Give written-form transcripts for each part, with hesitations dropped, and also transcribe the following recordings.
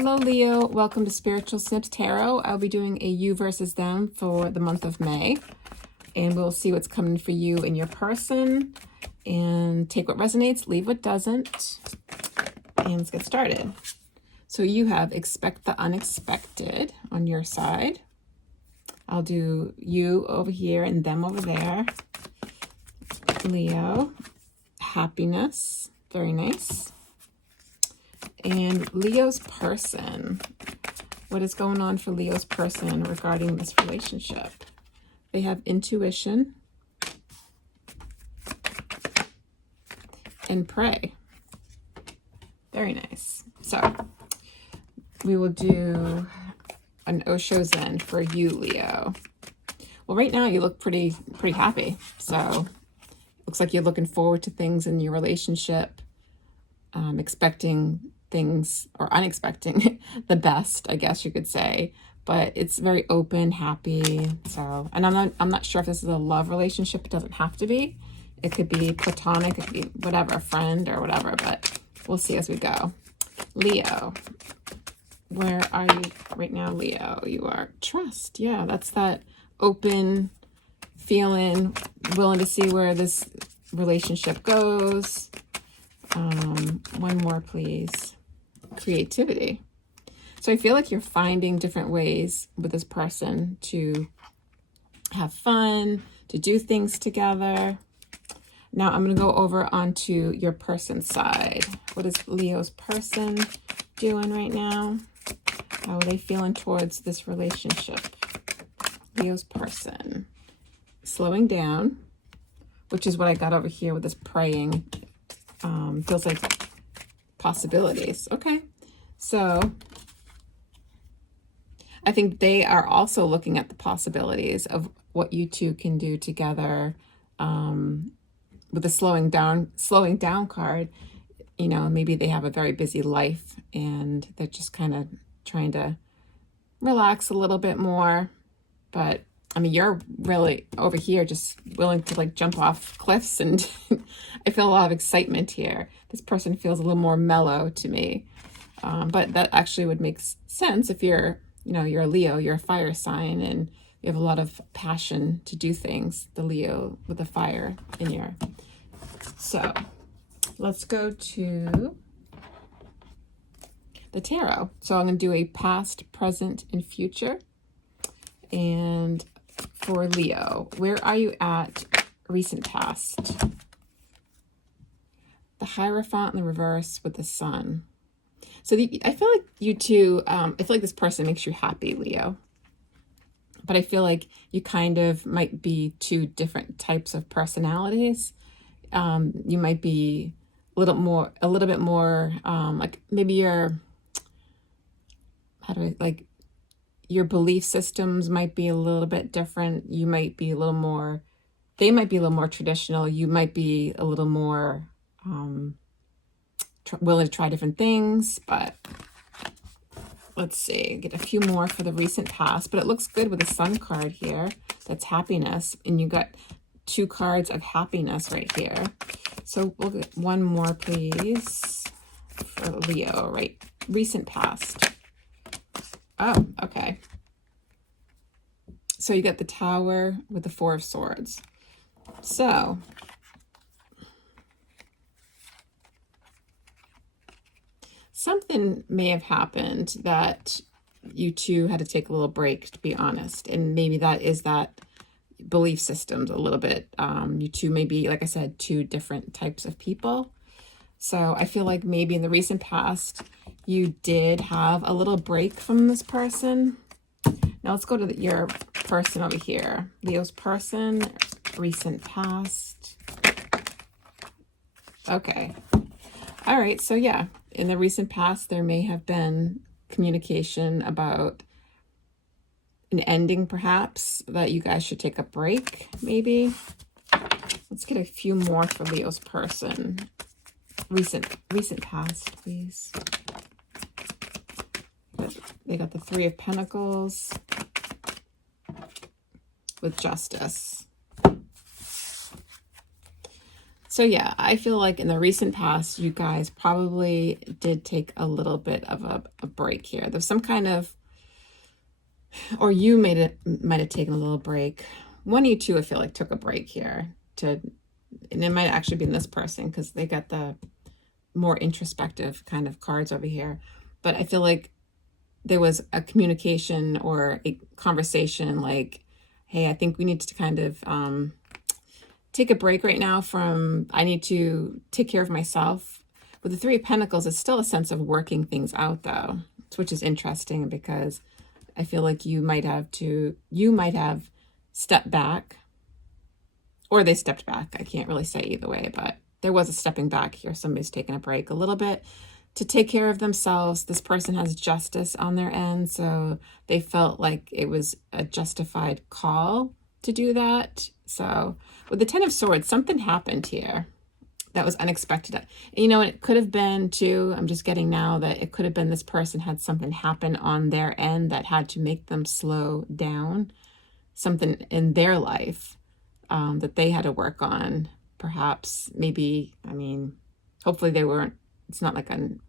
Hello, Leo. Welcome to Spiritual Snips Tarot. I'll be doing a you versus them for the month of May. And we'll see what's coming for you and your person. And take what resonates, leave what doesn't. And let's get started. So you have expect the unexpected on your side. I'll do you over here and them over there. Leo, happiness. Very nice. And Leo's person. What is going on for Leo's person regarding this relationship? They have intuition and pray. Very nice. So we will do an Osho Zen for you, Leo. Well, right now you look pretty happy. So looks like you're looking forward to things in your relationship, expecting things or unexpecting the best, I guess you could say, but it's very open, happy. So, and I'm not sure if this is a love relationship. It doesn't have to be. It could be platonic, it could be whatever, a friend or whatever, but we'll see as we go. Leo, where are you right now, Leo? You are trust. Yeah, that's that open feeling, willing to see where this relationship goes. One more, please. Creativity. So I feel like you're finding different ways with this person to have fun, to do things together. Now I'm going to go over onto your person's side. What is Leo's person doing right now? How are they feeling towards this relationship? Leo's person. Slowing down, which is what I got over here with this praying. Feels like possibilities. Okay. So I think they are also looking at the possibilities of what you two can do together. With the slowing down card, you know, maybe they have a very busy life and they're just kind of trying to relax a little bit more. But I mean, you're really over here just willing to like jump off cliffs, and I feel a lot of excitement here. This person feels a little more mellow to me. But that actually would make sense if you're, you know, you're a Leo, you're a fire sign, and you have a lot of passion to do things, the Leo with the fire in your. So let's go to the tarot. So I'm going to do a past, present, and future. And for Leo, where are you at recent past? The Hierophant in the reverse with the Sun. So I feel like you two, I feel like this person makes you happy, Leo. But I feel like you kind of might be two different types of personalities. You might be a little bit more, like maybe your, your belief systems might be a little bit different. You might be a little more, they might be a little more traditional. You might be a little more willing to try different things. But let's see, get a few more for the recent past. But it looks good with the Sun card here. That's happiness. And you got two cards of happiness right here. So we'll get one more, please, for Leo, right? Recent past. Oh, okay. So you got the Tower with the Four of Swords. So something may have happened that you two had to take a little break, to be honest. And maybe that is that belief systems a little bit. You two may be, like I said, two different types of people. So I feel like maybe in the recent past, you did have a little break from this person. Now let's go to your person over here. Leo's person, recent past. Okay. All right. So yeah, in the recent past, there may have been communication about an ending, perhaps, that you guys should take a break, maybe. Let's get a few more for Leo's person. Recent past, please. They got the Three of Pentacles with Justice. So yeah, I feel like in the recent past, you guys probably did take a little bit of a break here. There's some kind of, or you might have taken a little break. One of you two, I feel like, took a break here to, and it might actually be this person because they got the more introspective kind of cards over here. But I feel like there was a communication or a conversation like, hey, I think we need to kind of take a break right now from, I need to take care of myself. With the Three of Pentacles, it's still a sense of working things out though, which is interesting because I feel like you might have stepped back, or they stepped back. I can't really say either way, but there was a stepping back here. Somebody's taking a break a little bit to take care of themselves. This person has justice on their end, so they felt like it was a justified call to do that. So with the Ten of Swords, something happened here that was unexpected. And you know, it could have been too, I'm just getting now that it could have been this person had something happen on their end that had to make them slow down, something in their life that they had to work on. Perhaps, maybe, I mean, hopefully they weren't, it's not like an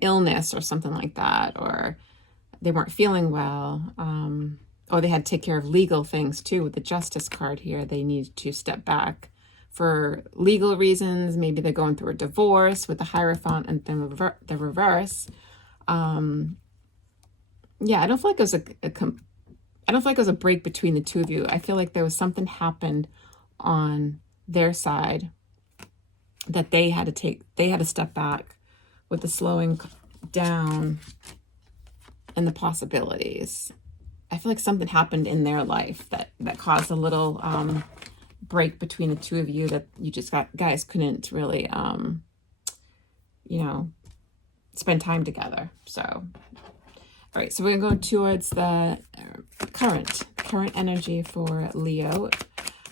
illness or something like that, or they weren't feeling well, or they had to take care of legal things too. With the Justice card here, they need to step back for legal reasons. Maybe they're going through a divorce with the Hierophant and then the reverse. Yeah, I don't feel like it was I don't feel like it was a break between the two of you. I feel like there was something happened on their side that they had to step back with the slowing down and the possibilities. I feel like something happened in their life that caused a little break between the two of you, that you just guys couldn't really you know, spend time together. So all right, so we're gonna go towards the current energy for Leo.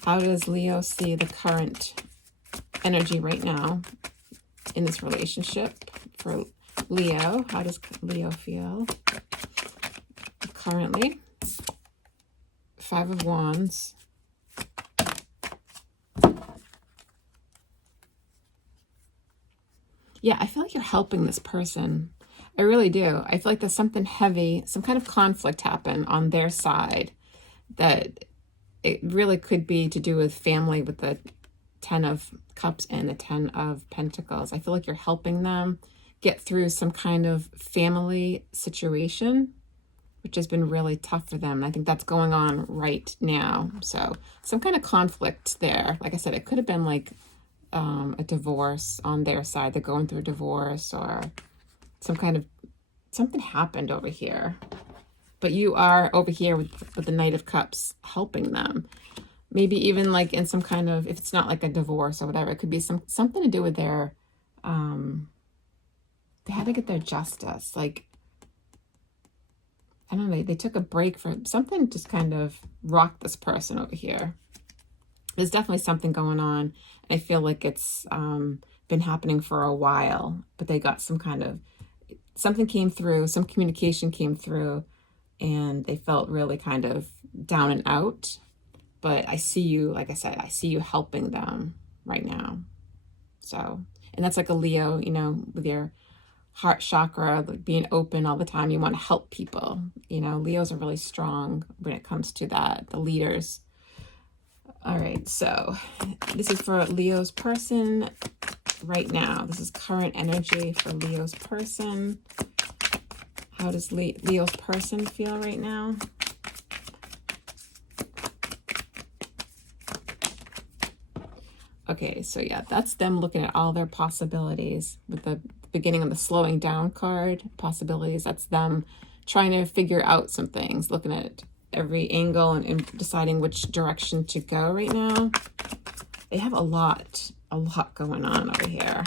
How does Leo see the current energy right now in this relationship for Leo? How does Leo feel currently? Five of Wands. Yeah, I feel like you're helping this person. I really do. I feel like there's something heavy, some kind of conflict happened on their side, that it really could be to do with family, with the Ten of Cups and the Ten of Pentacles. I feel like you're helping them get through some kind of family situation, which has been really tough for them. And I think that's going on right now. So some kind of conflict there. Like I said, it could have been like a divorce on their side. They're going through a divorce, or some kind of, something happened over here. But you are over here with the Knight of Cups helping them. Maybe even like in some kind of, if it's not like a divorce or whatever, it could be something to do with their, they had to get their justice. Like, I don't know, they took a break from something, just kind of rocked this person over here. There's definitely something going on. I feel like it's been happening for a while, but they got some kind of, something came through, some communication came through, and they felt really kind of down and out. But I see you, like I said, I see you helping them right now. So, and that's like a Leo, you know, with your heart chakra, like being open all the time. You want to help people. You know, Leos are really strong when it comes to that, the leaders. All right, so this is for Leo's person right now. This is current energy for Leo's person. How does Leo's person feel right now? Okay, so yeah, that's them looking at all their possibilities with the beginning of the slowing down card. Possibilities, that's them trying to figure out some things, looking at every angle and deciding which direction to go right now. They have a lot going on over here.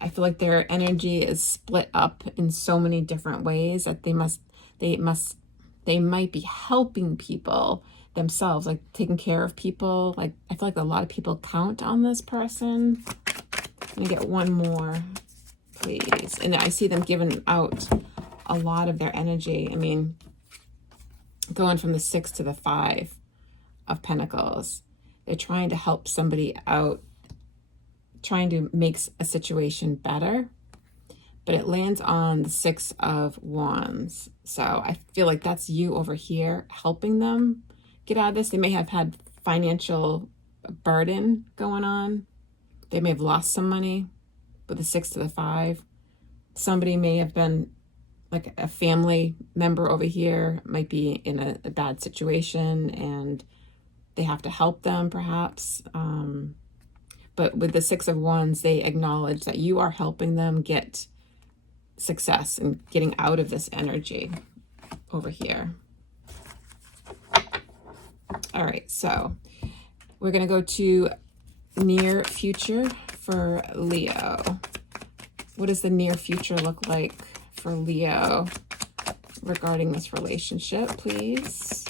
I feel like their energy is split up in so many different ways that they might be helping people themselves, like taking care of people. Like, I feel like a lot of people count on this person. Let me get one more, please. And I see them giving out a lot of their energy. I mean, going from the 6 to the 5 of Pentacles. They're trying to help somebody out, trying to make a situation better, but it lands on the Six of Wands. So I feel like that's you over here helping them get out of this. They may have had financial burden going on. They may have lost some money with the 6 to the 5. Somebody may have been like a family member over here, might be in a bad situation and they have to help them perhaps. But with the 6 of Wands, they acknowledge that you are helping them get success and getting out of this energy over here. All right, so we're going to go to near future for Leo. What does the near future look like for Leo regarding this relationship, please?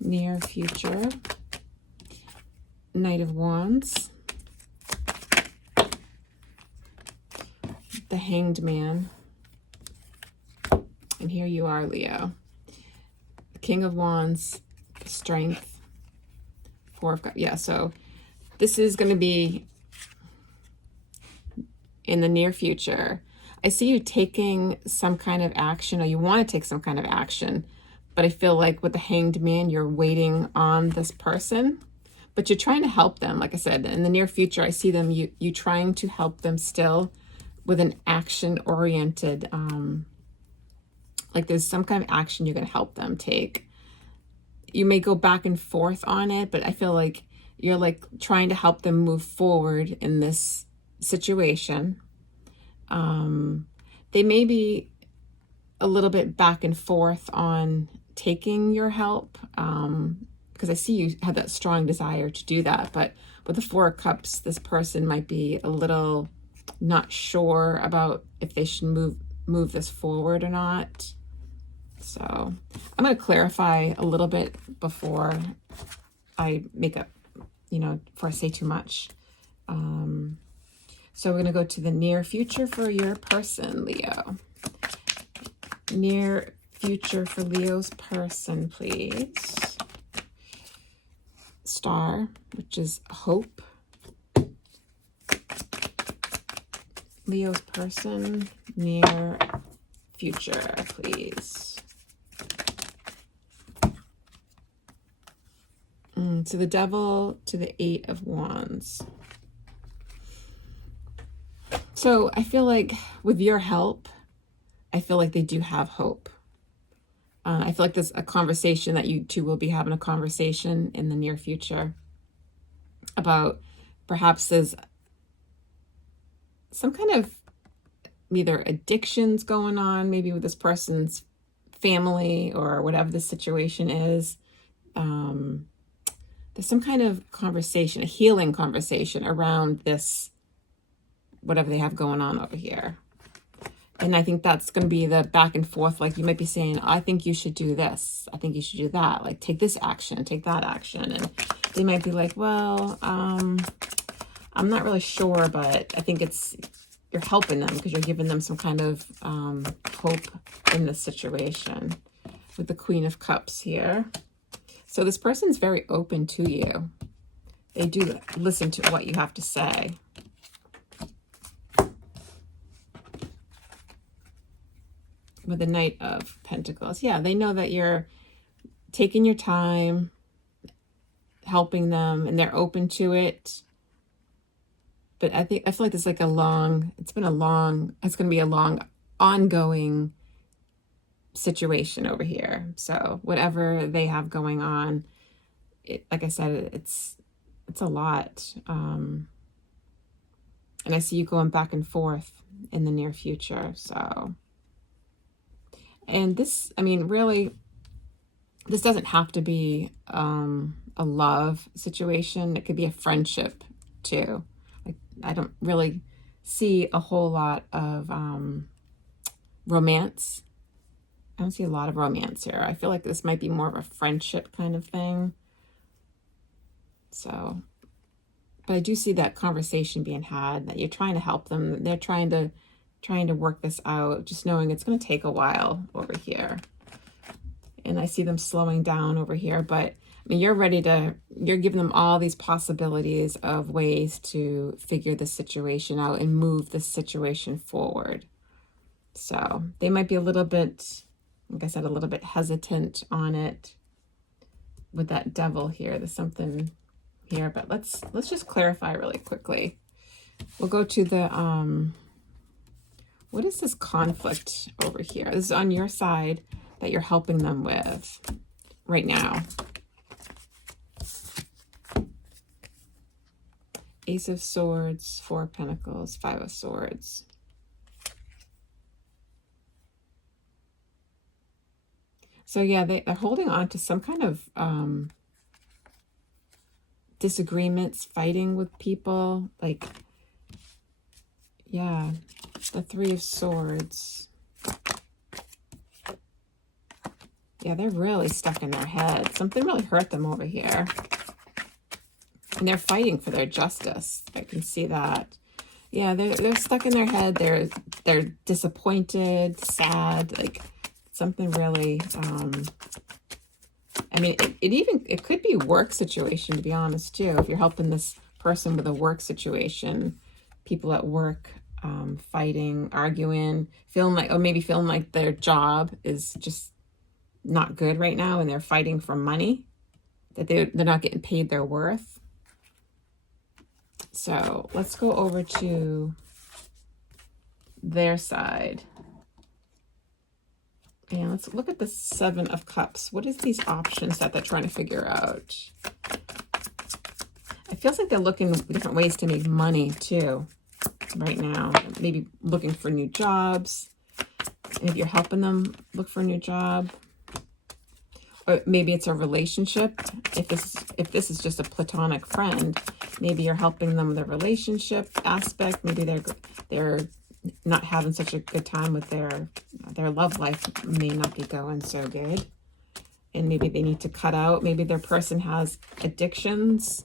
Near future. Knight of Wands. The Hanged Man. And here you are, Leo. The King of Wands, Strength, 4 of Cups. Yeah, so this is going to be in the near future. I see you taking some kind of action, or you want to take some kind of action, but I feel like with the Hanged Man, you're waiting on this person, but you're trying to help them. Like I said, in the near future, I see them, you trying to help them still with an action-oriented, like there's some kind of action you're going to help them take. You may go back and forth on it, but I feel like you're like trying to help them move forward in this situation. They may be a little bit back and forth on taking your help, because I see you have that strong desire to do that. But with the 4 of Cups, this person might be a little not sure about if they should move this forward or not. So I'm going to clarify a little bit before I make up, before I say too much. So we're going to go to the near future for your person, Leo. Near future for Leo's person, please. Star, which is hope. Leo's person, near future, please. So the Devil to the 8 of Wands. So I feel like with your help, I feel like they do have hope. I feel like there's a conversation that you two will be having a conversation in the near future about perhaps there's some kind of either addictions going on, maybe with this person's family or whatever the situation is. There's some kind of conversation, a healing conversation around this, whatever they have going on over here. And I think that's going to be the back and forth. Like you might be saying, I think you should do this. I think you should do that. Like take this action, take that action. And they might be like, well, I'm not really sure, but I think you're helping them because you're giving them some kind of hope in this situation with the Queen of Cups here. So this person's very open to you. They do listen to what you have to say. With the Knight of Pentacles. Yeah, they know that you're taking your time, helping them, and they're open to it. But I feel like it's like it's going to be a long, ongoing situation over here. So whatever they have going on, like I said, it's a lot. And I see you going back and forth in the near future. So, and this, I mean, really, this doesn't have to be a love situation. It could be a friendship too. Like, I don't really see a whole lot of romance. I don't see a lot of romance here. I feel like this might be more of a friendship kind of thing. So, but I do see that conversation being had, that you're trying to help them. They're trying to work this out, just knowing it's going to take a while over here. And I see them slowing down over here, but mean, you're giving them all these possibilities of ways to figure the situation out and move the situation forward. So they might be a little bit, like I said, a little bit hesitant on it with that devil here. There's something here, but let's just clarify really quickly. We'll go to the, what is this conflict over here? This is on your side that you're helping them with right now. Ace of Swords, Four of Pentacles, Five of Swords. So yeah, they're holding on to some kind of disagreements, fighting with people. Like, yeah, the Three of Swords. Yeah, they're really stuck in their head. Something really hurt them over here. And they're fighting for their justice. I can see that. Yeah, they're stuck in their head. They're disappointed, sad, like something really I mean, it could be work situation, to be honest, too. If you're helping this person with a work situation, people at work fighting, arguing, feeling like their job is just not good right now, and they're fighting for money, that they're not getting paid their worth. So let's go over to their side. And let's look at the Seven of Cups. What is these options that they're trying to figure out? It feels like they're looking at different ways to make money too right now. Maybe looking for new jobs. Maybe you're helping them look for a new job. Or maybe it's a relationship. If this is just a platonic friend, maybe you're helping them with a relationship aspect. Maybe they're not having such a good time with their love life, may not be going so good, and maybe they need to cut out. Maybe their person has addictions.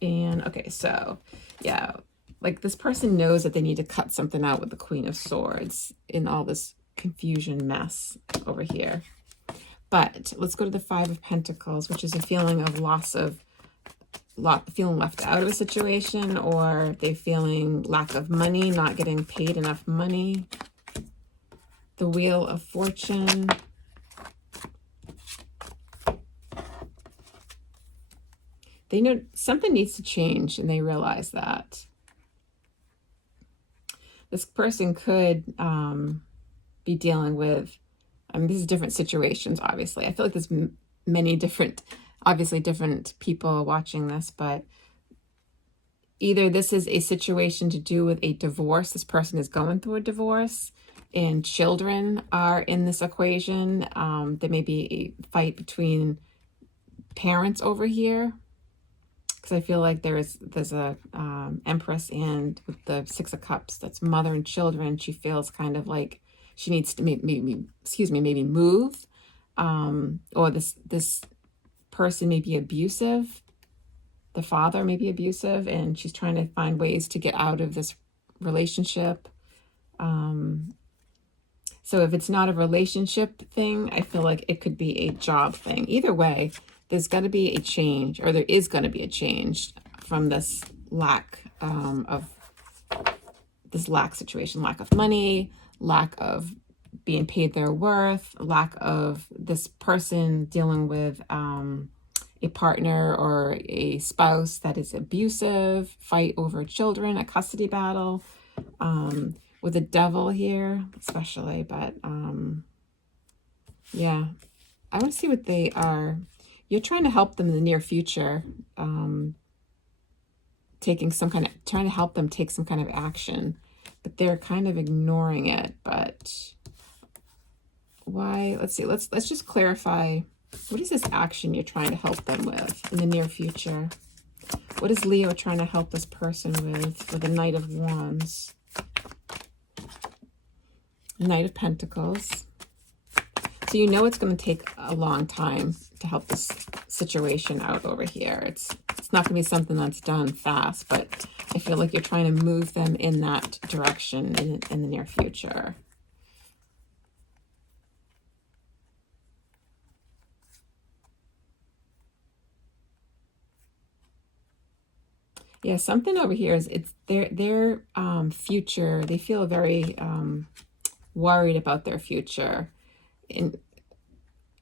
And okay, so yeah, like this person knows that they need to cut something out with the Queen of Swords in all this confusion mess over here. But let's go to the Five of Pentacles, which is a feeling of feeling left out of a situation, or they feeling lack of money, not getting paid enough money. The Wheel of Fortune. They know something needs to change, and they realize that. This person could be dealing with, I mean, these are different situations, obviously. I feel like there's many different, obviously different people watching this, but either this is a situation to do with a divorce. This person is going through a divorce, and children are in this equation. There may be a fight between parents over here, because I feel like there's a Empress, and with the Six of Cups, that's mother and children. She feels kind of like she needs to maybe move, or this person may be abusive. The father may be abusive, and she's trying to find ways to get out of this relationship. So if it's not a relationship thing, I feel like it could be a job thing. Either way, there's got to be a change, or there is going to be a change from this lack situation, lack of money, lack of being paid their worth, lack of this person dealing with a partner or a spouse that is abusive, fight over children, a custody battle, with the Devil here especially. But yeah, I want to see what they are. You're trying to help them in the near future, trying to help them take some kind of action, but they're kind of ignoring it. But why? Let's see. Let's just clarify. What is this action you're trying to help them with in the near future? What is Leo trying to help this person with the Knight of Wands? Knight of Pentacles. So you know it's going to take a long time to help this situation out over here. It's not going to be something that's done fast, but I feel like you're trying to move them in that direction in the near future. Yeah, something over here is it's their future. They feel very worried about their future. In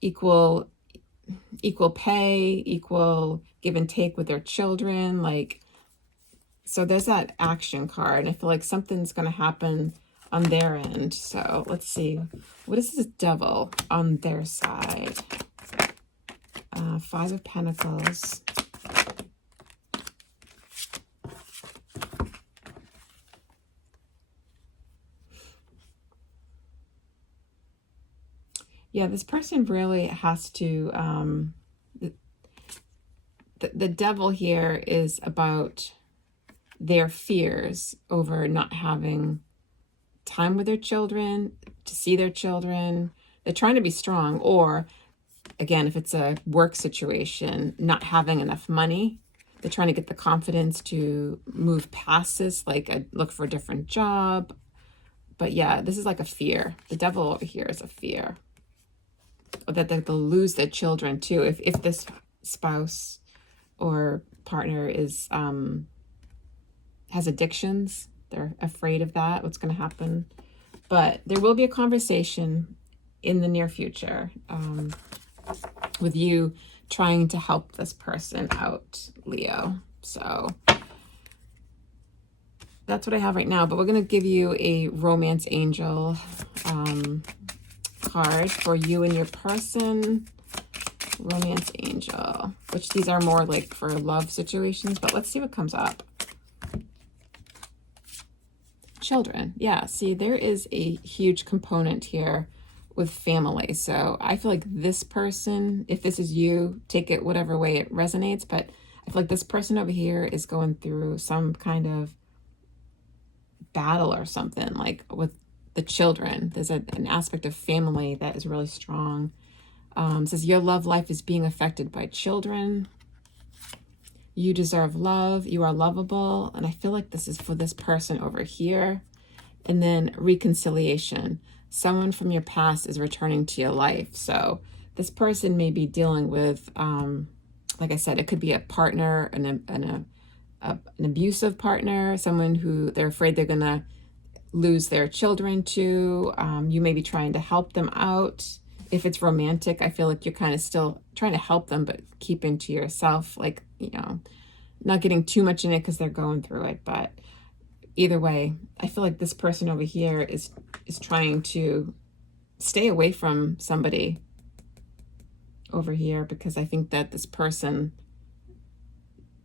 equal pay, equal give and take with their children, like, so there's that action card. I feel like something's going to happen on their end. So let's see, what is this Devil on their side? Five of Pentacles. Yeah, this person really has to, the Devil here is about their fears over not having time with their children, to see their children. They're trying to be strong, or again, if it's a work situation, not having enough money. They're trying to get the confidence to move past this, like look for a different job. But yeah, this is like a fear. The Devil over here is a fear that they'll lose their children too. If this spouse or partner is has addictions, they're afraid of that, what's going to happen. But there will be a conversation in the near future with you trying to help this person out, Leo. So that's what I have right now. But we're going to give you a romance angel card for you and your person. Romance angel, which these are more like for love situations, but let's see what comes up. Children. Yeah, see, there is a huge component here with family. So I feel like this person, if this is you, take it whatever way it resonates, but I feel like this person over here is going through some kind of battle or something, like with the children. There's an aspect of family that is really strong. Says your love life is being affected by children. You deserve love. You are lovable. And I feel like this is for this person over here. And then reconciliation. Someone from your past is returning to your life. So this person may be dealing with, like I said, it could be a partner, an abusive partner, someone who they're afraid they're going to lose their children to. You may be trying to help them out. If it's romantic, I feel like you're kind of still trying to help them, but keeping to yourself, like, you know, not getting too much in it because they're going through it. But either way, I feel like this person over here is trying to stay away from somebody over here, because I think that this person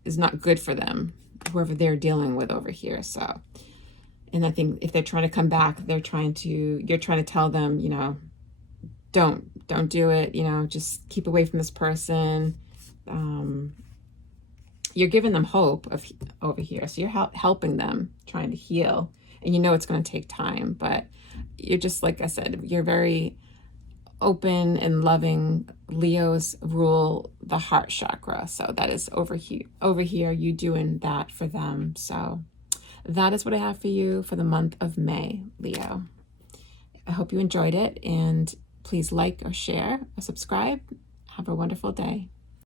is not good for them, whoever they're dealing with over here. So, and I think if they're trying to come back, you're trying to tell them, you know, don't do it, you know, just keep away from this person. You're giving them hope over here. So you're helping them, trying to heal. And you know it's going to take time, but you're just, like I said, you're very open and loving. Leos rule the heart chakra. So that is over here, you doing that for them. So that is what I have for you for the month of May, Leo. I hope you enjoyed it, and please like or share or subscribe. Have a wonderful day.